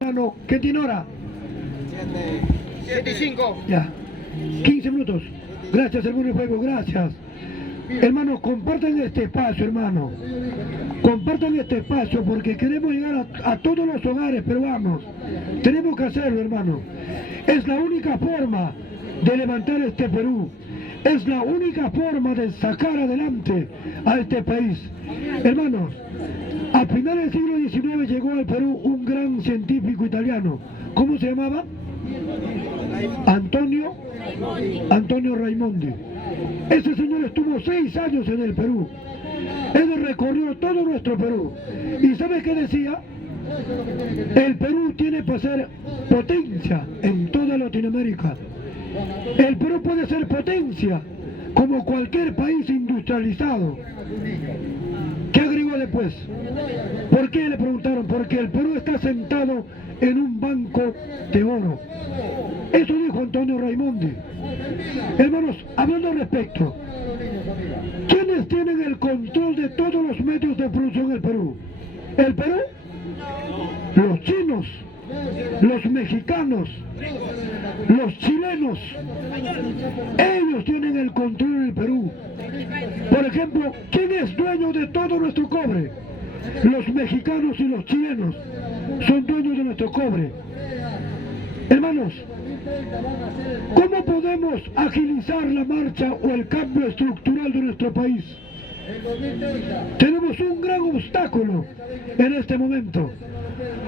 Hermano, ¿qué tiene hora? 7 y 5. Ya, 15 minutos. Gracias, hermano Fuego, gracias. Hermanos, compartan este espacio, hermano. Compartan este espacio porque queremos llegar a todos los hogares peruanos. Tenemos que hacerlo, hermano. Es la única forma de levantar este Perú. Es la única forma de sacar adelante a este país. Hermanos, a finales del siglo XIX llegó al Perú un gran científico italiano. ¿Cómo se llamaba? Antonio Raimondi. Ese señor estuvo 6 años en el Perú. Él recorrió todo nuestro Perú. ¿Y sabe qué decía? El Perú tiene para ser potencia en toda Latinoamérica. El Perú puede ser potencia como cualquier país industrializado. ¿Qué agregó después? ¿Por qué le preguntaron? Porque el Perú está sentado en un banco de oro. Eso dijo Antonio Raimondi. Hermanos, hablando al respecto, ¿quiénes tienen el control de todos los medios de producción en el Perú? ¿El Perú? Los chinos, los mexicanos, los chilenos. Ellos tienen el control en el Perú. Por ejemplo, ¿quién es dueño de todo nuestro cobre? Los mexicanos y los chilenos son dueños de nuestro cobre. Hermanos, ¿cómo podemos agilizar la marcha o el cambio estructural de nuestro país? Tenemos un gran obstáculo en este momento.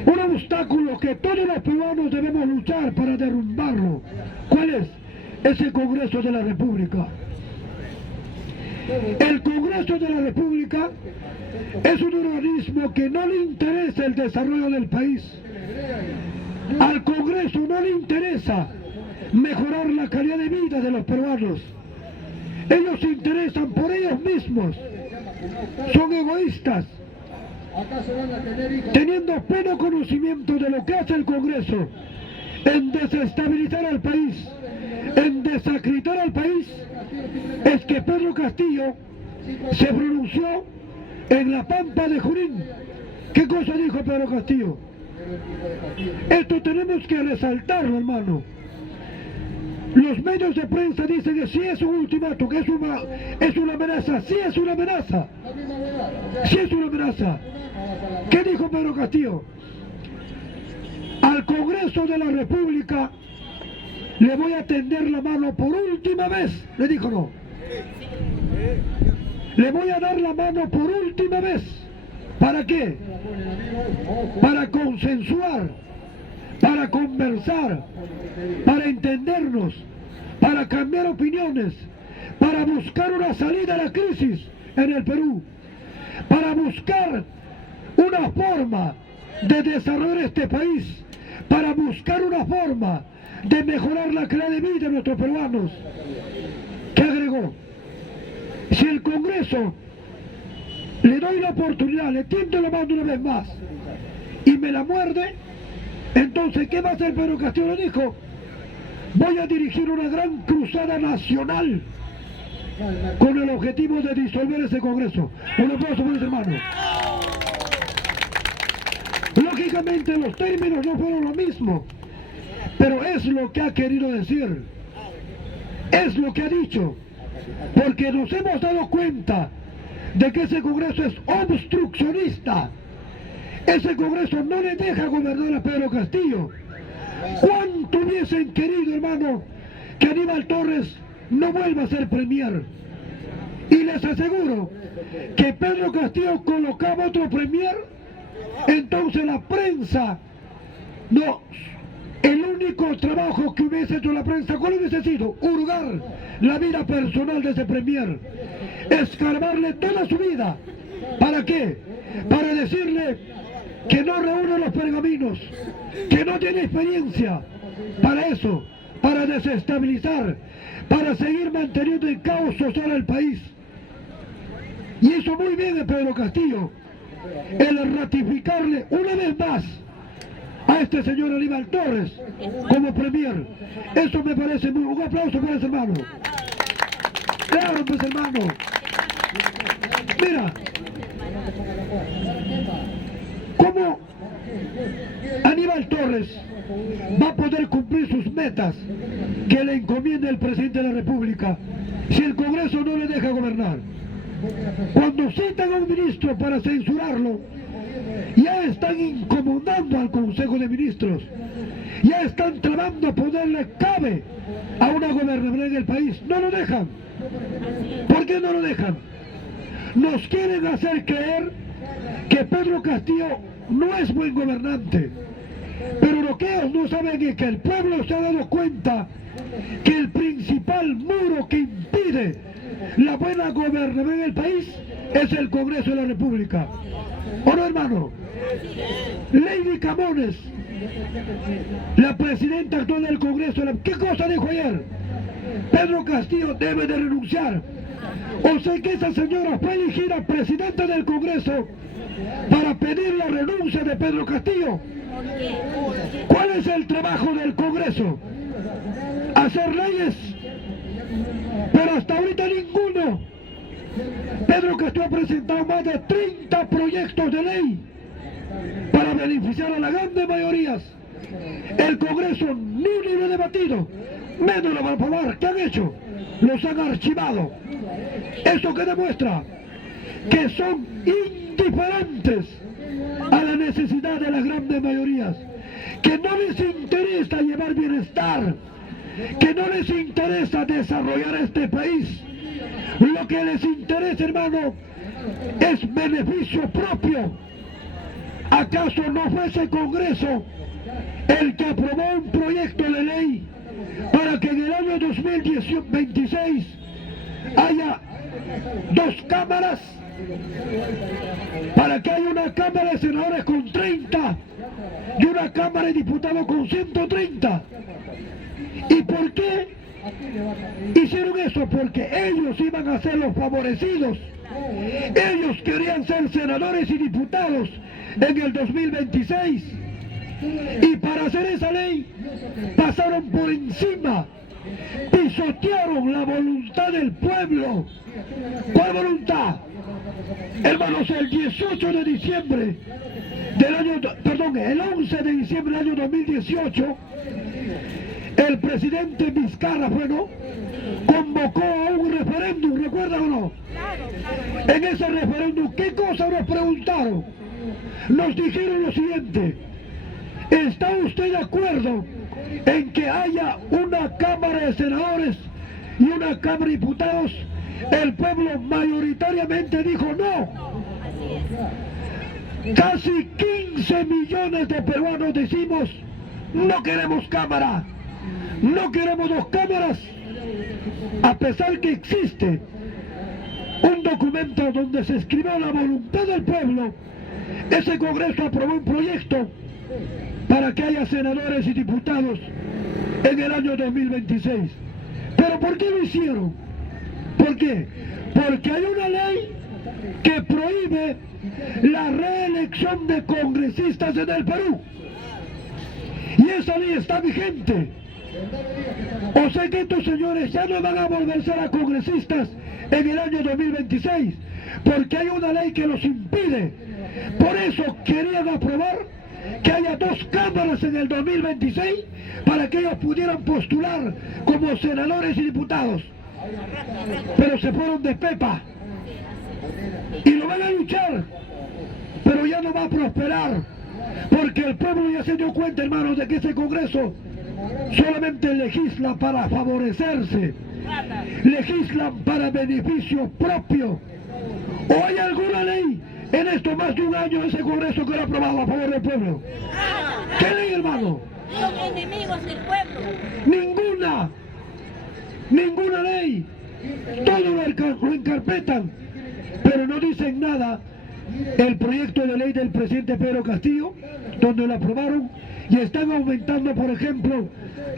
Un obstáculo que todos los peruanos debemos luchar para derrumbarlo. ¿Cuál es? Es el Congreso de la República. El Congreso de la República es un organismo que no le interesa el desarrollo del país. Al Congreso no le interesa mejorar la calidad de vida de los peruanos. Ellos se interesan por ellos mismos. Son egoístas. Teniendo pleno conocimiento de lo que hace el Congreso en desestabilizar al país, en desacreditar al país, es que Pedro Castillo se pronunció en la Pampa de Junín. ¿Qué cosa dijo Pedro Castillo? Esto tenemos que resaltarlo, hermano. Los medios de prensa dicen que sí es un ultimátum, que es una amenaza. Sí es una amenaza. Sí es una amenaza. ¿Qué dijo Pedro Castillo? Al Congreso de la República le voy a tender la mano por última vez. Le dijo no. Le voy a dar la mano por última vez. ¿Para qué? Para consensuar, para conversar, para entendernos, para cambiar opiniones, para buscar una salida a la crisis en el Perú, para buscar una forma de desarrollar este país, para buscar una forma de mejorar la calidad de vida de nuestros peruanos. ¿Qué agregó? Si el Congreso le doy la oportunidad, le tiendo la mano una vez más y me la muerde, entonces ¿qué va a hacer Pedro Castillo? Lo dijo: voy a dirigir una gran cruzada nacional con el objetivo de disolver ese Congreso. Un aplauso por ese hermano. Lógicamente los términos no fueron lo mismo, pero es lo que ha querido decir, es lo que ha dicho, porque nos hemos dado cuenta de que ese Congreso es obstruccionista. Ese Congreso no le deja gobernar a Pedro Castillo. ¿Cuánto hubiesen querido, hermano, que Aníbal Torres no vuelva a ser premier? Y les aseguro que Pedro Castillo colocaba otro premier, entonces la prensa, no, el único trabajo que hubiese hecho la prensa, ¿cuál hubiese sido? Hurgar la vida personal de ese premier, escarbarle toda su vida. ¿Para qué? Para decirle que no reúne los pergaminos, que no tiene experiencia para eso, para desestabilizar, para seguir manteniendo el caos social al país. Y eso muy bien de Pedro Castillo, el ratificarle una vez más a este señor Aníbal Torres como premier. Eso me parece muy... Un aplauso para ese hermano. Claro, pues hermano. Mira, ¿cómo Aníbal Torres va a poder cumplir sus metas que le encomienda el presidente de la República si el Congreso no le deja gobernar. Cuando citan a un ministro para censurarlo, ya están incomodando al Consejo de Ministros, ya están tramando a ponerle cabe a una gobernabilidad en el país. No lo dejan. ¿Por qué no lo dejan? Nos quieren hacer creer que Pedro Castillo no es buen gobernante, pero lo que ellos no saben es que el pueblo se ha dado cuenta que el principal muro que impide la buena gobernabilidad en el país es el Congreso de la República. ¿O no, hermano? Lady Camones, la presidenta actual del Congreso, ¿qué cosa dijo ayer? Pedro Castillo debe de renunciar. O sea que esa señora fue elegida presidenta del Congreso para pedir la renuncia de Pedro Castillo. ¿Cuál es el trabajo del Congreso? Hacer leyes, pero hasta ahorita ninguno. Pedro Castillo ha presentado más de 30 proyectos de ley para beneficiar a las grandes mayorías. El Congreso ni uno lo ha debatido, menos lo van a aprobar. ¿Qué han hecho? Los han archivado. Eso que demuestra que son indiferentes a la necesidad de las grandes mayorías, que no les interesa llevar bienestar, que no les interesa desarrollar este país. Lo que les interesa, hermano, es beneficio propio. ¿Acaso no fue ese Congreso el que aprobó un proyecto de ley para que en el año 2026 haya 2 cámaras? Para que haya una Cámara de Senadores con 30 y una Cámara de Diputados con 130. ¿Y por qué hicieron eso? Porque ellos iban a ser los favorecidos. Ellos querían ser senadores y diputados en el 2026. Y para hacer esa ley pasaron por encima, pisotearon la voluntad del pueblo. ¿Cuál voluntad? Hermanos, el 18 de diciembre del año, el 11 de diciembre del año 2018, el presidente Vizcarra convocó a un referéndum, ¿recuerdan o no? En ese referéndum, ¿qué cosa nos preguntaron? Nos dijeron lo siguiente: ¿está usted de acuerdo en que haya una Cámara de Senadores y una Cámara de Diputados? El pueblo mayoritariamente dijo no. Casi 15 millones de peruanos decimos no queremos Cámara, no queremos 2 cámaras, a pesar que existe un documento donde se escribió la voluntad del pueblo. Ese Congreso aprobó un proyecto para que haya senadores y diputados en el año 2026. ¿Pero por qué lo hicieron? ¿Por qué? Porque hay una ley que prohíbe la reelección de congresistas en el Perú. Y esa ley está vigente. O sea que estos señores ya no van a volver a ser congresistas en el año 2026, porque hay una ley que los impide. Por eso querían aprobar que haya 2 cámaras en el 2026 para que ellos pudieran postular como senadores y diputados. Pero se fueron de pepa y lo van a luchar, pero ya no va a prosperar, porque el pueblo ya se dio cuenta, hermanos, de que ese Congreso solamente legisla para favorecerse, legislan para beneficio propio. ¿O hay alguna ley en esto más de un año ese Congreso que lo ha aprobado a favor del pueblo? ¿Qué ley, hermano? Son enemigos del pueblo. Ninguna ley. Todo lo encarpetan, pero no dicen nada. El proyecto de ley del presidente Pedro Castillo, donde lo aprobaron, y están aumentando, por ejemplo,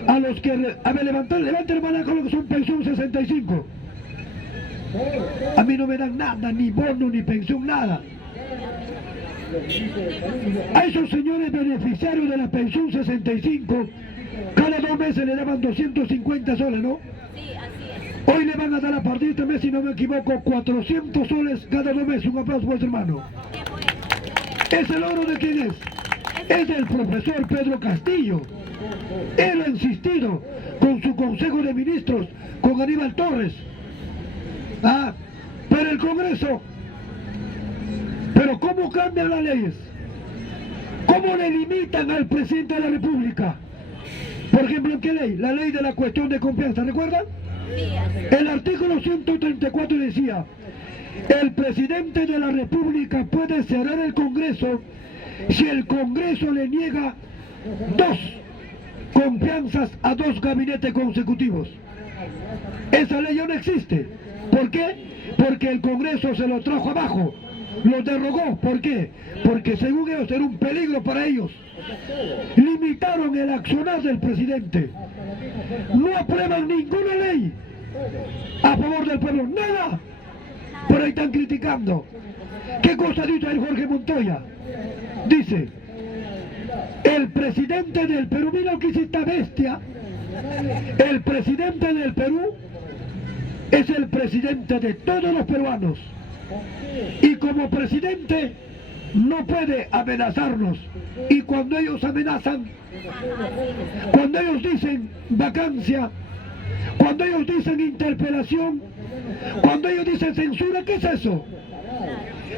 a los que... A ver, levanten hermana con lo que son pensión 65. A mí no me dan nada, ni bono, ni pensión, nada. A esos señores beneficiarios de la pensión 65, cada 2 meses le daban 250 soles, ¿no? Sí, así es. Hoy le van a dar a partir de este mes, si no me equivoco, 400 soles cada 2 meses. Un aplauso por ese hermano. ¿Ese logro de quién es? es del profesor Pedro Castillo. Él ha insistido con su Consejo de Ministros, con Aníbal Torres. Pero el Congreso, pero ¿cómo cambian las leyes? ¿Cómo le limitan al presidente de la República? Por ejemplo, ¿en qué ley? La ley de la cuestión de confianza, ¿recuerdan? El artículo 134 decía: el presidente de la República puede cerrar el Congreso si el Congreso le niega 2 confianzas a 2 gabinetes consecutivos. Esa ley ya no existe. ¿Por qué? Porque el Congreso se lo trajo abajo, lo derogó. ¿Por qué? Porque según ellos era un peligro para ellos. Limitaron el accionar del presidente. No aprueban ninguna ley a favor del pueblo, nada. Por ahí están criticando. ¿Qué cosa dice el Jorge Montoya? Dice: el presidente del Perú, mira lo que dice esta bestia, el presidente del Perú es el presidente de todos los peruanos, y como presidente no puede amenazarnos. Y cuando ellos amenazan, cuando ellos dicen vacancia, cuando ellos dicen interpelación, cuando ellos dicen censura, ¿qué es eso?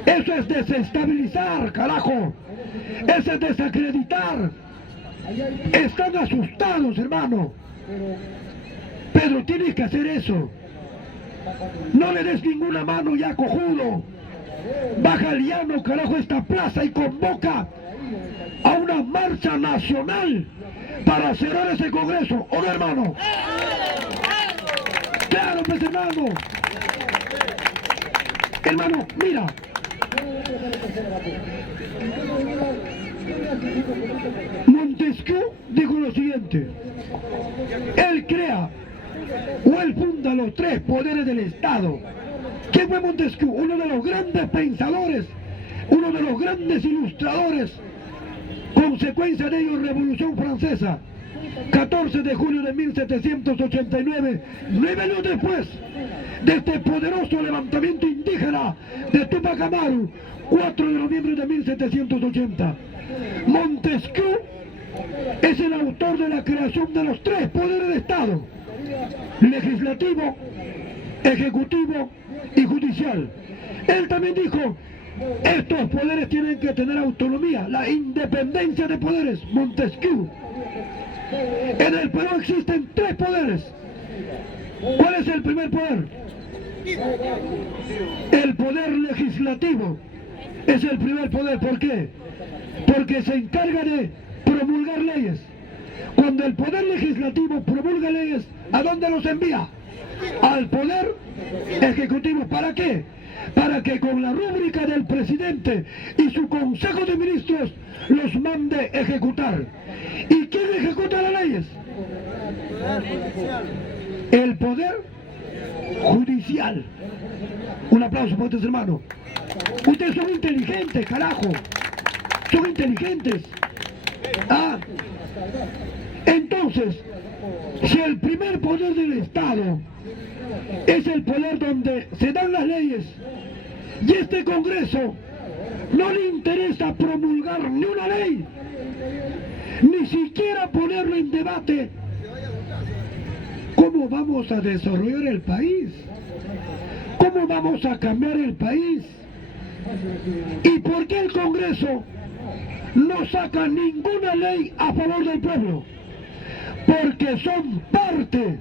Eso es desestabilizar, carajo. Eso es desacreditar. Están asustados, hermano. Pedro, tienes que hacer eso. No le des ninguna mano ya, cojudo. Baja al llano, carajo, esta plaza y convoca a una marcha nacional para cerrar ese Congreso. ¿O no, hermano? Claro, pues, hermano. Hermano, mira. Montesquieu dijo lo siguiente: él crea o él funda los 3 poderes del Estado. ¿Quién fue Montesquieu? Uno de los grandes pensadores, uno de los grandes ilustradores. Consecuencia de ello, Revolución Francesa, 14 de julio de 1789, 9 años después de este poderoso levantamiento indígena de Tupac Amaru, 4 de noviembre de 1780. Montesquieu es el autor de la creación de los 3 poderes de Estado: legislativo, ejecutivo y judicial. Él también dijo: estos poderes tienen que tener autonomía, la independencia de poderes. Montesquieu. En el Perú existen 3 poderes. ¿Cuál es el primer poder? El poder legislativo es el primer poder. ¿Por qué? Porque se encarga de promulgar leyes. Cuando el poder legislativo promulga leyes, ¿a dónde los envía? Al poder ejecutivo. ¿Para qué? Para que con la rúbrica del presidente y su Consejo de Ministros los mande ejecutar. ¿Y quién ejecuta las leyes? El poder judicial. Un aplauso para ustedes, hermanos. Ustedes son inteligentes, carajo. Son inteligentes. Entonces, si el primer poder del Estado es el poder donde se dan las leyes, y este Congreso no le interesa promulgar ni una ley, ni siquiera ponerlo en debate, ¿cómo vamos a desarrollar el país? ¿Cómo vamos a cambiar el país? ¿Y por qué el Congreso no saca ninguna ley a favor del pueblo? Porque son parte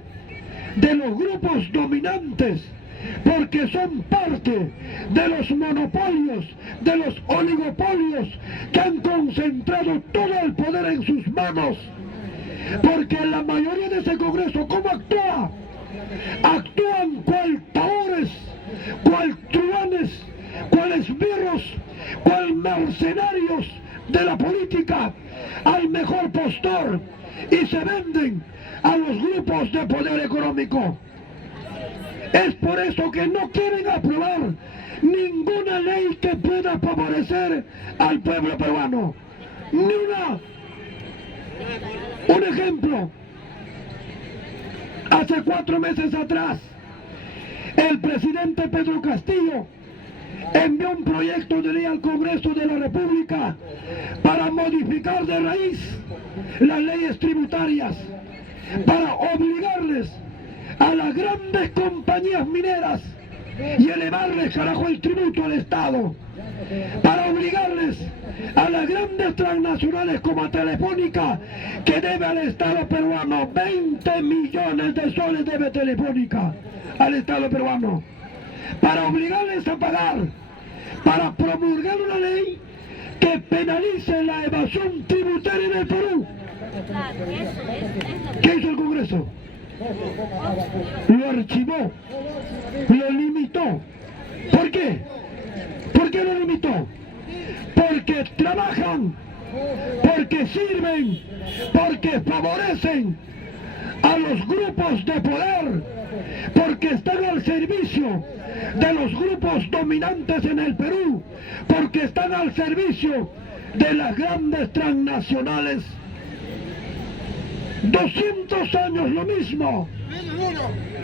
de los grupos dominantes, porque son parte de los monopolios, de los oligopolios que han concentrado todo el poder en sus manos. Porque la mayoría de ese Congreso, ¿cómo actúa? Actúan cual taures, cual truanes, cual esbirros, cual mercenarios de la política al mejor postor, y se venden a los grupos de poder económico. Es por eso que no quieren aprobar ninguna ley que pueda favorecer al pueblo peruano. Ni una. Un ejemplo. Hace 4 meses atrás, el presidente Pedro Castillo envió un proyecto de ley al Congreso de la República para modificar de raíz las leyes tributarias, para obligarles a las grandes compañías mineras y elevarles, carajo, el tributo al Estado, para obligarles a las grandes transnacionales como a Telefónica, que debe al Estado peruano 20 millones de soles, debe Telefónica al Estado peruano, para obligarles a pagar, para promulgar una ley que penalice la evasión tributaria en el Perú. ¿Qué hizo el Congreso? Lo archivó, lo limitó. ¿Por qué? ¿Por qué lo limitó? Porque trabajan, porque sirven, porque favorecen a los grupos de poder, porque están al servicio de los grupos dominantes en el Perú, porque están al servicio de las grandes transnacionales. 200 años lo mismo.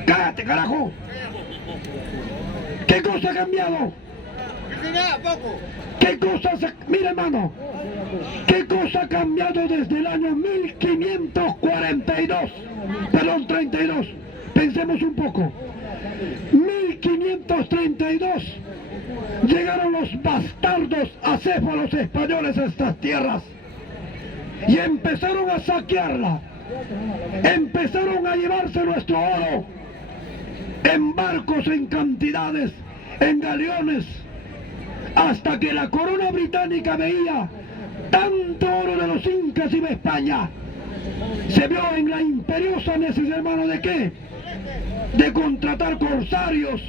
¡Cállate, carajo! ¿Qué cosa ha cambiado? ¿Qué cosa mira, hermano, qué cosa ha cambiado desde el año 1542? Perdón, 32. Pensemos un poco. 1532 llegaron los bastardos acéfalos españoles a estas tierras y empezaron a saquearla. Empezaron a llevarse nuestro oro en barcos, en cantidades, en galeones, hasta que la corona británica veía tanto oro de los incas y de España. Se vio en la imperiosa necesidad, hermano, ¿de qué? De contratar corsarios,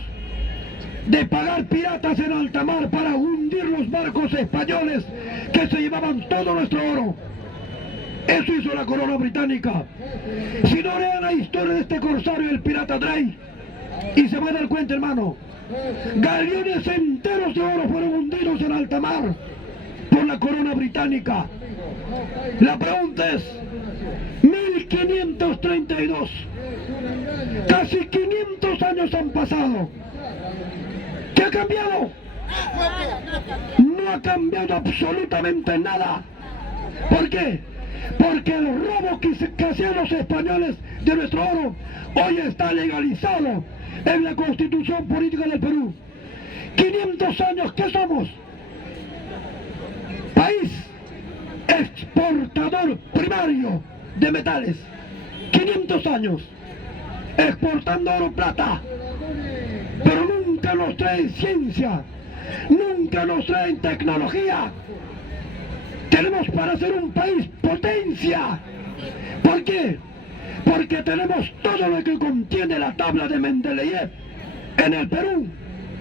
de pagar piratas en alta mar para hundir los barcos españoles que se llevaban todo nuestro oro. Eso hizo la corona británica. Si no lean la historia de este corsario, el pirata Drake, y se van a dar cuenta, hermano, galeones enteros de oro fueron hundidos en alta mar por la corona británica. La pregunta es, 1532, casi 500 años han pasado. ¿Qué ha cambiado? No ha cambiado absolutamente nada. ¿Por qué? Porque el robo que hacían los españoles de nuestro oro hoy está legalizado en la Constitución Política del Perú. 500 años, ¿qué somos? País exportador primario de metales. 500 años exportando oro, plata, pero nunca nos traen ciencia, nunca nos traen tecnología. Tenemos para ser un país potencia. ¿Por qué? Porque tenemos todo lo que contiene la tabla de Mendeleev. En el Perú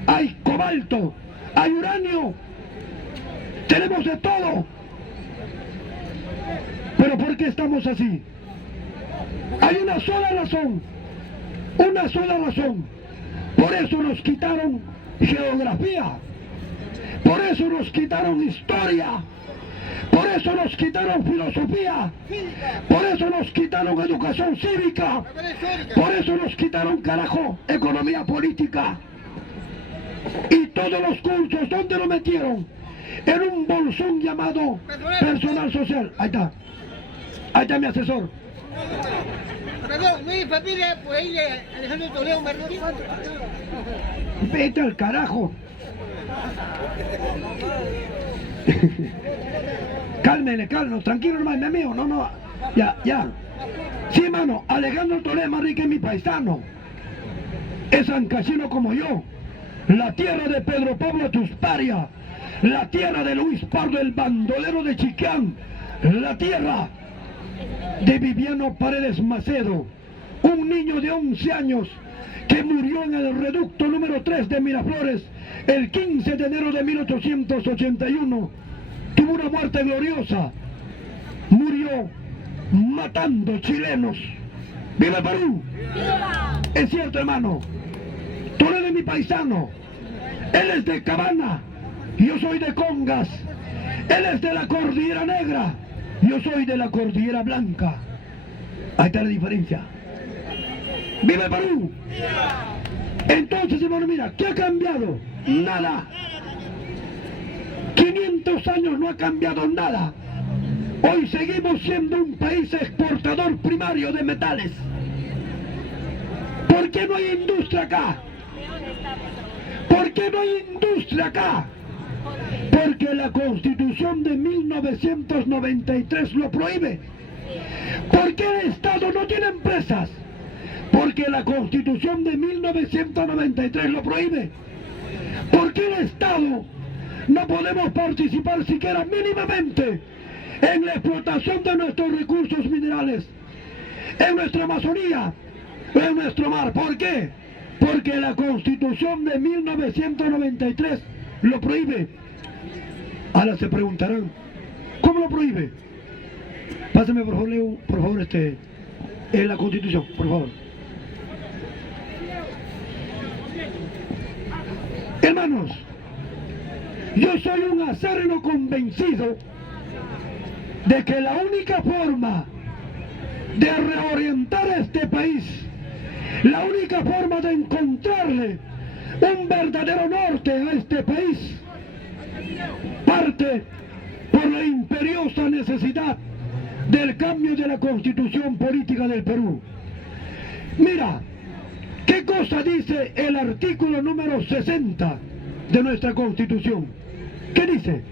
hay cobalto, hay uranio, tenemos de todo. ¿Pero por qué estamos así? Hay una sola razón, una sola razón. Por eso nos quitaron geografía, por eso nos quitaron historia, por eso nos quitaron filosofía, por eso nos quitaron educación cívica, por eso nos quitaron, carajo, economía política. Y todos los cursos, ¿dónde lo metieron? En un bolsón llamado personal social. Ahí está mi asesor. Perdón, mi familia, por ahí de Alejandro Toledo, Martín. Vete al carajo. Cálmele, tranquilo, hermano mío, no, ya. Sí, mano, Alejandro Toledo Manrique es mi paisano. Es ancashino como yo. La tierra de Pedro Pablo Tusparia, la tierra de Luis Pardo, el bandolero de Chiquián, la tierra de Viviano Paredes Macedo, un niño de 11 años que murió en el reducto número 3 de Miraflores el 15 de enero de 1881. Tuvo una muerte gloriosa, murió matando chilenos. ¡Viva Perú! ¡Viva! Es cierto, hermano. Toledo es mi paisano. Él es de Cabana, yo soy de Congas. Él es de la Cordillera Negra, yo soy de la Cordillera Blanca. Ahí está la diferencia. ¡Viva Perú! Entonces, hermano, mira, ¿qué ha cambiado? Nada. 500 años no ha cambiado nada. Hoy seguimos siendo un país exportador primario de metales. ¿Por qué no hay industria acá? ¿Por qué no hay industria acá? Porque la Constitución de 1993 lo prohíbe. ¿Por qué el Estado no tiene empresas? Porque la Constitución de 1993 lo prohíbe. ¿Por qué el Estado no podemos participar siquiera mínimamente en la explotación de nuestros recursos minerales, en nuestra Amazonía, en nuestro mar? ¿Por qué? Porque la Constitución de 1993 lo prohíbe. Ahora se preguntarán, ¿cómo lo prohíbe? Pásame por favor, Leo, por favor, la Constitución, por favor. Hermanos, yo soy un acérrimo convencido de que la única forma de reorientar a este país, la única forma de encontrarle un verdadero norte a este país, parte por la imperiosa necesidad del cambio de la Constitución política del Perú. Mira, ¿qué cosa dice el artículo número 60 de nuestra Constitución? ¿Qué dice?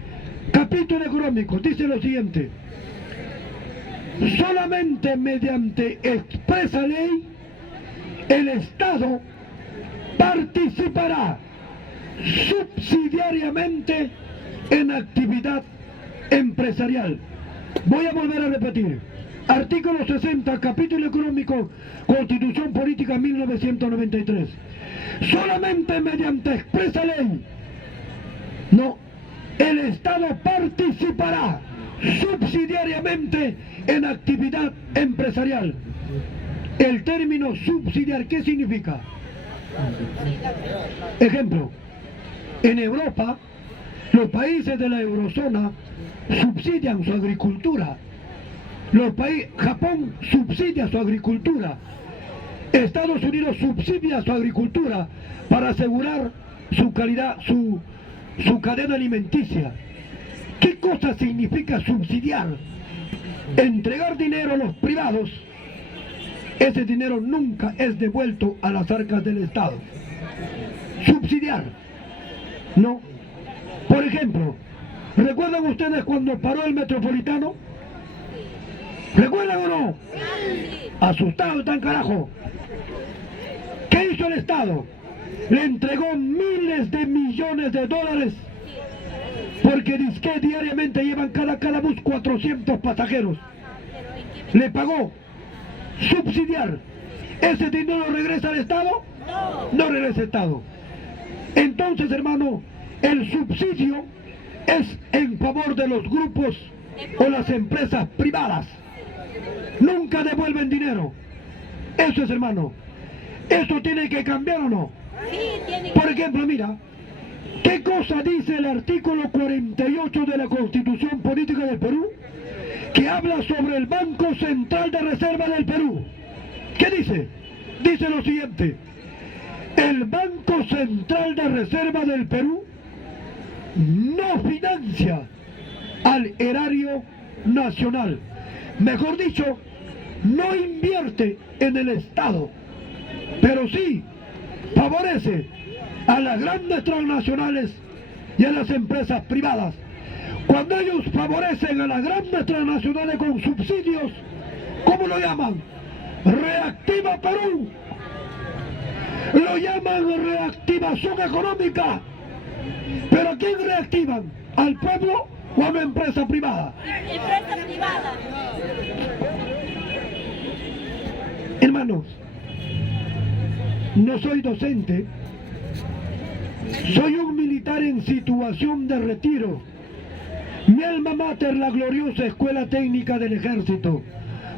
Capítulo económico, dice lo siguiente: solamente mediante expresa ley el Estado participará subsidiariamente en actividad empresarial. Voy a volver a repetir. Artículo 60, capítulo económico, Constitución Política 1993. Solamente mediante expresa ley, no, el Estado participará subsidiariamente en actividad empresarial. El término subsidiar, ¿qué significa? Ejemplo, en Europa, los países de la eurozona subsidian su agricultura. Japón subsidia su agricultura. Estados Unidos subsidia su agricultura para asegurar su calidad, su cadena alimenticia. ¿Qué cosa significa subsidiar? Entregar dinero a los privados. Ese dinero nunca es devuelto a las arcas del Estado. Subsidiar. No. Por ejemplo, ¿recuerdan ustedes cuando paró el Metropolitano? ¿Recuerdan o no? Asustado tan carajo. ¿Qué hizo el Estado? Le entregó miles de millones de dólares porque dizque diariamente llevan cada bus 400 pasajeros. Le pagó. Subsidiar. ¿Ese dinero regresa al Estado? No regresa al Estado. Entonces, hermano, el subsidio es en favor de los grupos o las empresas privadas. Nunca devuelven dinero. Eso es, hermano. ¿Eso tiene que cambiar o no? Por ejemplo, mira, ¿qué cosa dice el artículo 48 de la Constitución Política del Perú? Que habla sobre el Banco Central de Reserva del Perú. ¿Qué dice? Dice lo siguiente: el Banco Central de Reserva del Perú no financia al erario nacional. Mejor dicho, no invierte en el Estado, pero sí favorece a las grandes transnacionales y a las empresas privadas. Cuando ellos favorecen a las grandes transnacionales con subsidios, ¿cómo lo llaman? Reactiva Perú. Lo llaman reactivación económica. ¿Pero a quién reactivan? ¿Al pueblo o a una empresa privada? Empresa privada. Hermanos, no soy docente, soy un militar en situación de retiro. Mi alma mater, la gloriosa Escuela Técnica del Ejército.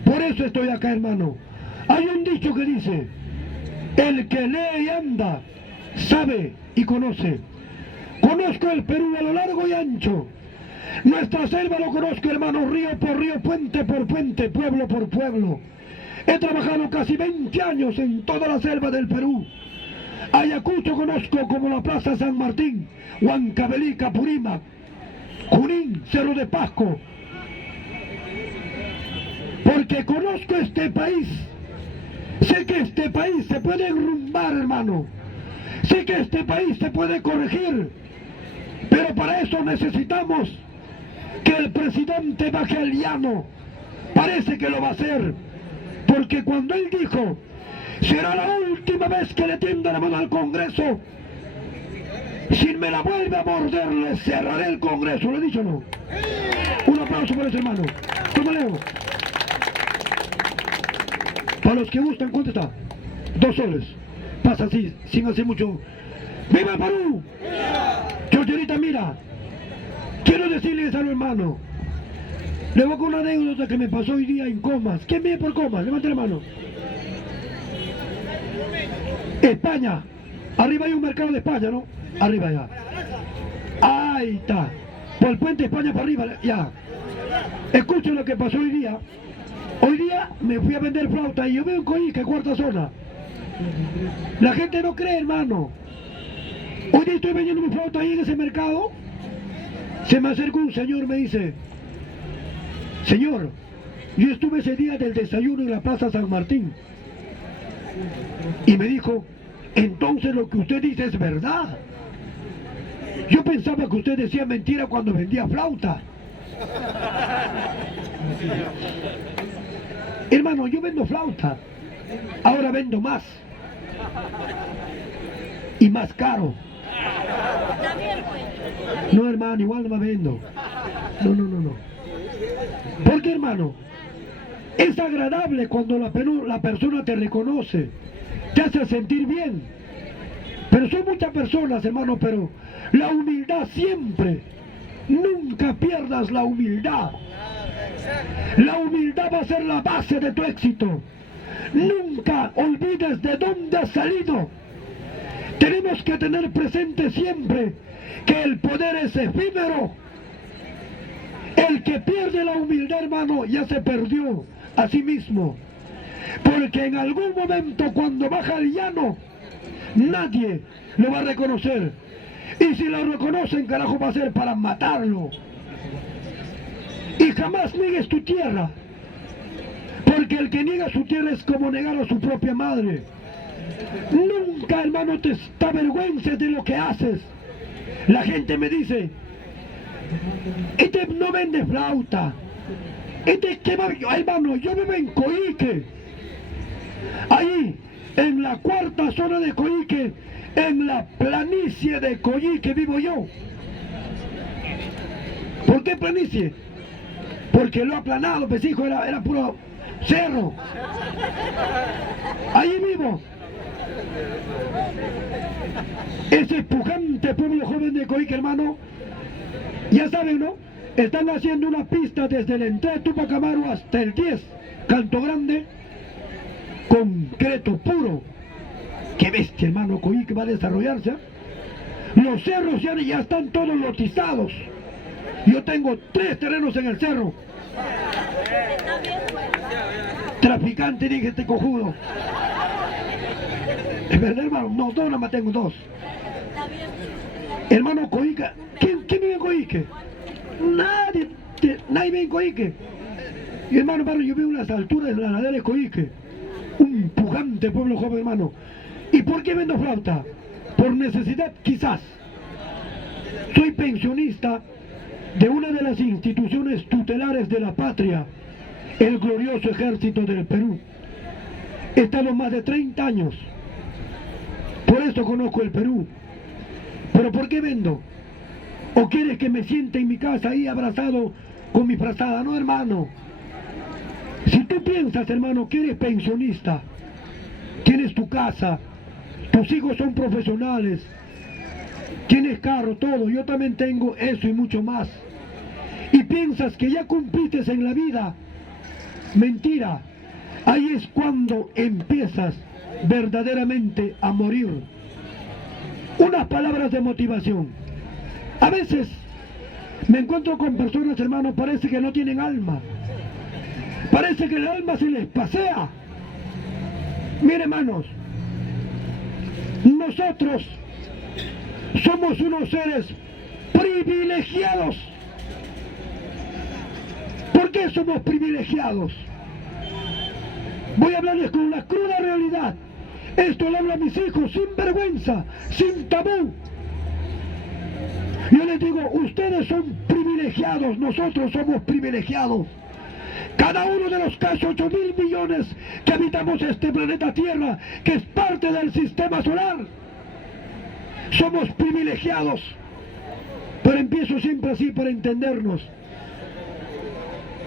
Por eso estoy acá, hermano. Hay un dicho que dice: el que lee y anda, sabe y conoce. Conozco el Perú a lo largo y ancho. Nuestra selva lo conozco, hermano, río por río, puente por puente, pueblo por pueblo. He trabajado casi 20 años en toda la selva del Perú. Ayacucho conozco como la Plaza San Martín, Huancavelica, Purímac. Junín, Cerro de Pasco, porque conozco este país. Sé que este país se puede enrumbar, hermano. Sé que este país se puede corregir. Pero para eso necesitamos que el presidente baje al llano. Parece que lo va a hacer. Porque cuando él dijo, será la última vez que le tienda la mano al Congreso, si me la vuelve a morder, le cerraré el Congreso. ¿Lo he dicho o no? Un aplauso para ese hermano. ¿Cómo leo? Para los que gustan, ¿cuánto está? 2 soles. Pasa así, sin hacer mucho. ¡Viva el Perú! Chocherita, mira. Quiero decirles a los hermanos. Le voy con una anécdota que me pasó hoy día en Comas. ¿Quién vive por Comas? Levante la mano. España. Arriba hay un mercado de España, ¿no? Arriba ya. Ahí está. Por el puente de España para arriba, ya. Escuchen lo que pasó hoy día. Hoy día me fui a vender flauta y yo veo en Coyique, cuarta zona. La gente no cree, hermano. Hoy día estoy vendiendo mi flauta ahí en ese mercado. Se me acercó un señor, me dice, señor, yo estuve ese día del desayuno en la Plaza San Martín. Y me dijo, entonces lo que usted dice es verdad. Yo pensaba que usted decía mentira cuando vendía flauta. Hermano, yo vendo flauta. Ahora vendo más. Y más caro. No, hermano, igual no me vendo. No. ¿Por qué, hermano? Es agradable cuando la persona te reconoce, te hace sentir bien. Pero son muchas personas, hermano, pero la humildad siempre. Nunca pierdas la humildad. La humildad va a ser la base de tu éxito. Nunca olvides de dónde has salido. Tenemos que tener presente siempre que el poder es efímero. El que pierde la humildad, hermano, ya se perdió a sí mismo. Porque en algún momento cuando baja al llano, nadie lo va a reconocer. Y si lo reconocen, carajo, va a ser para matarlo. Y jamás niegues tu tierra. Porque el que niega su tierra es como negar a su propia madre. Nunca, hermano, te avergüences de lo que haces. La gente me dice, este no vende flauta. Este que va, hermano, yo vivo en Coyique. Ahí, en la cuarta zona de Coyique, en la planicie de Coyique vivo yo. ¿Por qué planicie? Porque lo aplanado, pues hijo, era puro cerro. Ahí vivo. Ese pujante pueblo joven de Coyique, hermano, ya saben, ¿no? Están haciendo una pista desde el entrada de Tupac Amaru hasta el 10, Canto Grande, concreto puro. Qué bestia, hermano, Coyique va a desarrollarse. Los cerros ya están todos lotizados. Yo tengo 3 terrenos en el cerro. Traficante, dije este cojudo. ¿Es verdad, hermano? No, 2 nada más tengo 2. Hermano, Coyique. ¿Quién vive en Coyique? Nadie vive en Coyique. Y hermano, yo vivo en las alturas de la ladera de Coyique. Un pujante pueblo joven, hermano. ¿Y por qué vendo flauta? Por necesidad, quizás. Soy pensionista de una de las instituciones tutelares de la patria, el glorioso Ejército del Perú. He estado más de 30 años. Por eso conozco el Perú. ¿Pero por qué vendo? ¿O quieres que me siente en mi casa ahí abrazado con mi frazada? No, hermano. Si tú piensas, hermano, que eres pensionista, tienes tu casa, tus hijos son profesionales, tienes carro, todo, yo también tengo eso y mucho más, y piensas que ya cumpliste en la vida, mentira. Ahí es cuando empiezas verdaderamente a morir. Unas palabras de motivación. A veces me encuentro con personas, hermano, parece que no tienen alma. Parece que el alma se les pasea. Mire, hermanos, nosotros somos unos seres privilegiados. ¿Por qué somos privilegiados? Voy a hablarles con la cruda realidad. Esto lo hablo a mis hijos sin vergüenza, sin tabú. Yo les digo, ustedes son privilegiados, nosotros somos privilegiados. Cada uno de los casi 8.000 millones que habitamos este planeta Tierra, que es parte del sistema solar, somos privilegiados. Pero empiezo siempre así para entendernos.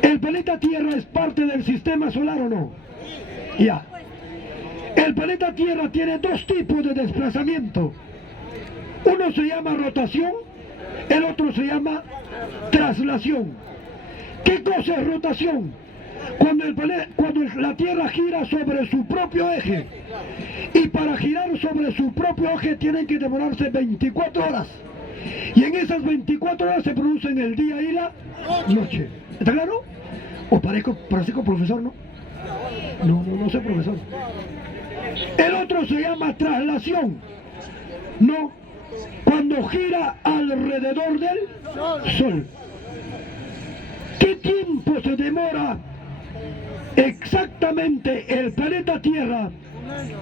¿El planeta Tierra es parte del sistema solar o no? Ya. El planeta Tierra tiene dos tipos de desplazamiento. Uno se llama rotación, el otro se llama traslación. ¿Qué cosa es rotación? Cuando la Tierra gira sobre su propio eje. Y para girar sobre su propio eje tienen que demorarse 24 horas. Y en esas 24 horas se producen el día y la noche. ¿Está claro? ¿O parezco profesor, no? No soy profesor. El otro se llama traslación. No, cuando gira alrededor del Sol. ¿Qué tiempo se demora exactamente el planeta Tierra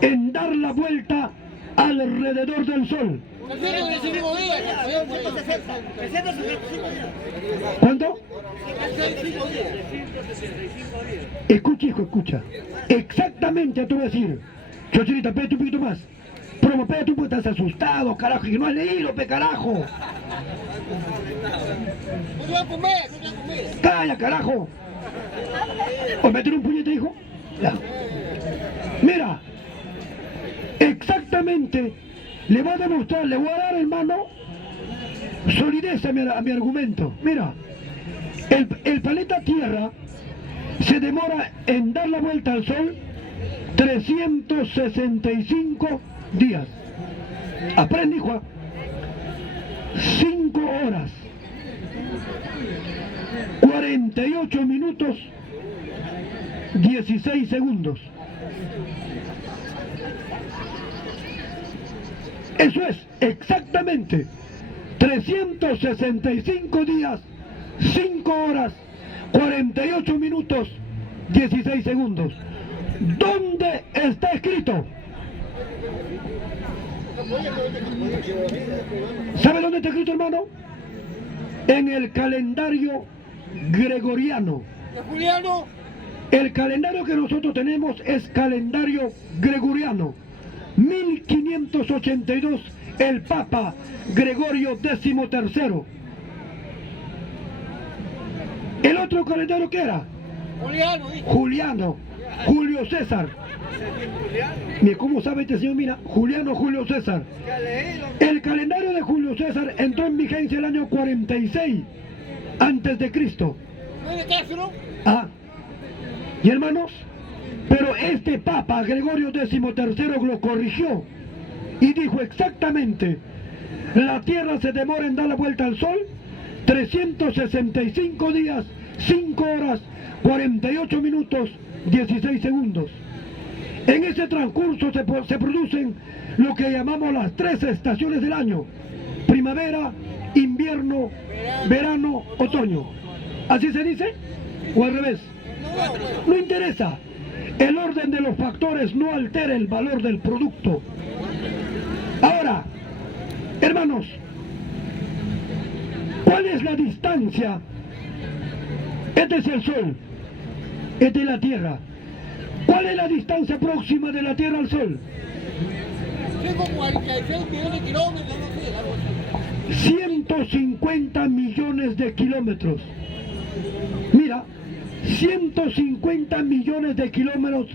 en dar la vuelta alrededor del Sol? ¿Cuánto? Escucha, hijo, escucha. Exactamente, te voy a decir. Chochirita, pégate un poquito más. Promo, pégate un poquito, estás asustado, carajo, que no has leído, pe carajo. Calla, carajo. ¿O meter un puñete, hijo? Ya. Mira, exactamente, le voy a demostrar, le voy a dar, hermano, solidez a mi argumento. Mira, el planeta Tierra se demora en dar la vuelta al Sol 365 días. Aprende, hijo. 5 horas, 48 minutos, 16 segundos. Eso es exactamente 365 días, 5 horas, 48 minutos, 16 segundos. ¿Dónde está escrito? ¿Sabe dónde está escrito, hermano? En el calendario gregoriano. Juliano. El calendario que nosotros tenemos es calendario gregoriano. 1582, el Papa Gregorio XIII. ¿El otro calendario qué era? Juliano, Julio César. Mira, ¿cómo sabe este señor? Mira, Juliano Julio César. El calendario de Julio César entró en vigencia el año 46 antes de Cristo. Ah, y hermanos, pero este Papa Gregorio XIII lo corrigió y dijo exactamente: la Tierra se demora en dar la vuelta al Sol 365 días, 5 horas, 48 minutos, 16 segundos. En ese transcurso se producen lo que llamamos las 3 estaciones del año: primavera, invierno, verano, otoño. ¿Así se dice? ¿O al revés? No interesa. El orden de los factores no altera el valor del producto. Ahora, hermanos, ¿cuál es la distancia? Este es el Sol, esta es la Tierra. ¿Cuál es la distancia próxima de la Tierra al Sol? 150 millones de kilómetros. Mira, 150 millones de kilómetros.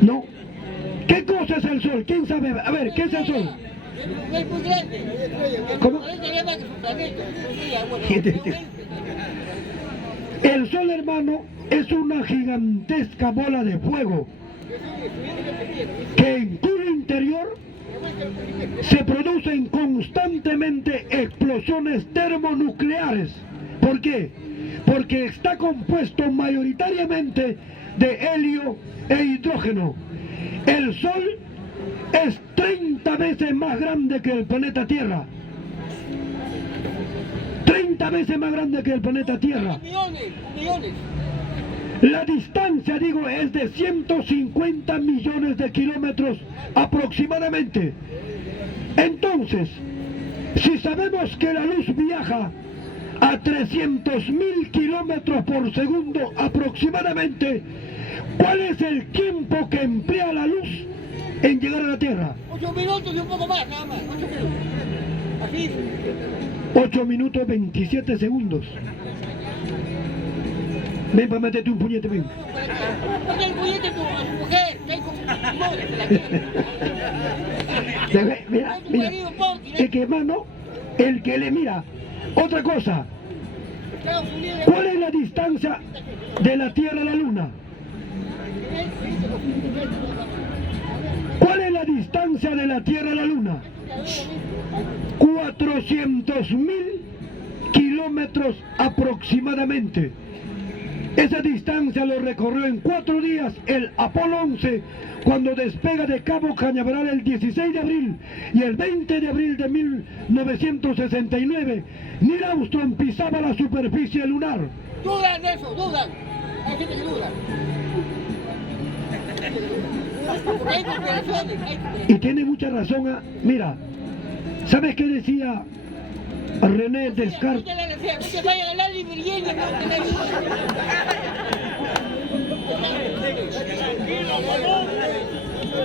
No. ¿Qué cosa es el Sol? ¿Quién sabe? A ver, ¿qué es el Sol? Es muy grande. ¿Cómo? El Sol, hermano, es una gigantesca bola de fuego que en cuyo interior se producen constantemente explosiones termonucleares. ¿Por qué? Porque está compuesto mayoritariamente de helio e hidrógeno. El Sol es 30 veces más grande que el planeta Tierra. 30 veces más grande que el planeta Tierra. Millones. La distancia, digo, es de 150 millones de kilómetros aproximadamente. Entonces, si sabemos que la luz viaja a 300.000 kilómetros por segundo aproximadamente, ¿cuál es el tiempo que emplea la luz en llegar a la Tierra? 8 minutos y un poco más, nada más. 8 minutos. Así. 8 minutos 27 segundos. Ven para meterte un puñete, ven. Porque el puñete tu mujer, que hay como... Mira, el que hermano, el que le mira. Otra cosa, ¿cuál es la distancia de la Tierra a la Luna? ¿Cuál es la distancia de la Tierra a la Luna? 400.000 kilómetros aproximadamente. Esa distancia lo recorrió en 4 días el Apolo 11 cuando despega de Cabo Cañaveral el 16 de abril y el 20 de abril de 1969 Neil Armstrong pisaba la superficie lunar. Dudan de eso, dudan. Hay gente que duda. Porque hay conspiraciones, Y tiene mucha razón. Mira, ¿sabes qué decía René Descartes? Que vayan a la librería,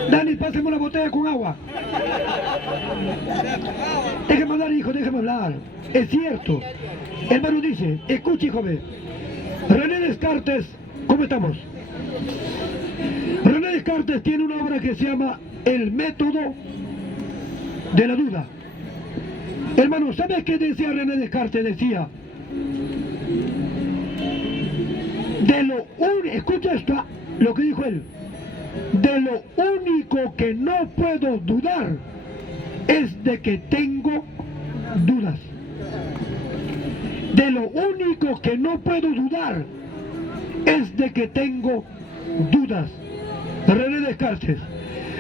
Dani, pásame una botella con agua. Déjame hablar, hijo, déjame hablar. Es cierto. Hermano dice, escuche, hijo, ve. René Descartes, ¿cómo estamos? René Descartes tiene una obra que se llama El método de la duda. Hermano, ¿sabes qué decía René Descartes? Decía, escucha esto, lo que dijo él, de lo único que no puedo dudar es de que tengo dudas. De lo único que no puedo dudar es de que tengo dudas. René Descartes.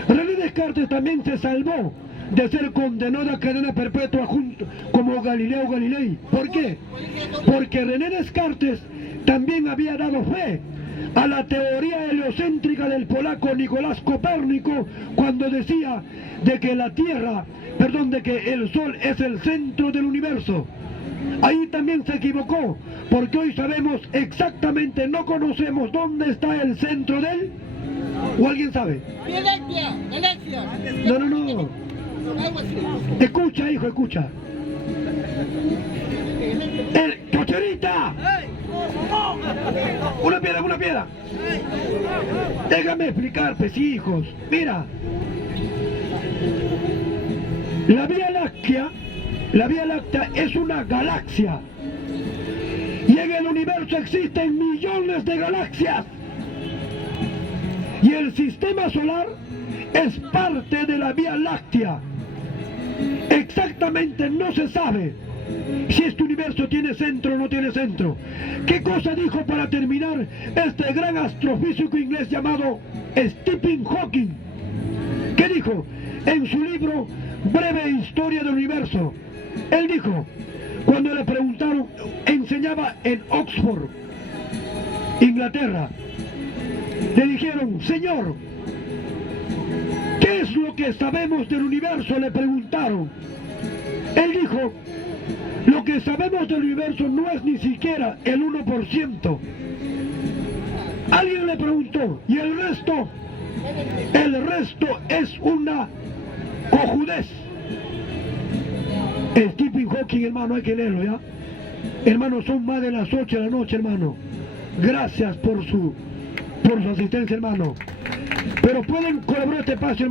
René Descartes también se salvó de ser condenado a cadena perpetua junto como Galileo Galilei. ¿Por qué? Porque René Descartes también había dado fe a la teoría heliocéntrica del polaco Nicolás Copérnico cuando decía de que la Tierra, de que el Sol es el centro del universo. Ahí también se equivocó, porque hoy sabemos exactamente, no conocemos dónde está el centro de él. ¿O alguien sabe? Galaxia. No. Escucha, hijo, escucha. ¡El chocherita! Una piedra. Déjame explicar, pues, hijos. Mira. La Vía Láctea es una galaxia. Y en el universo existen millones de galaxias. Y el sistema solar es parte de la Vía Láctea. Exactamente no se sabe si este universo tiene centro o no tiene centro. ¿Qué cosa dijo para terminar este gran astrofísico inglés llamado Stephen Hawking? ¿Qué dijo en su libro Breve Historia del Universo? Él dijo, cuando le preguntaron, enseñaba en Oxford, Inglaterra, le dijeron, señor, ¿qué es lo que sabemos del universo? Le preguntaron. Él dijo, lo que sabemos del universo no es ni siquiera el 1%. Alguien le preguntó, ¿y el resto? El resto es una cojudez. Stephen Hawking, hermano, hay que leerlo, ¿ya? Hermano, son más de las 8 de la noche, hermano. Gracias por su asistencia, hermano. Pero pueden colaborar este paso, hermano.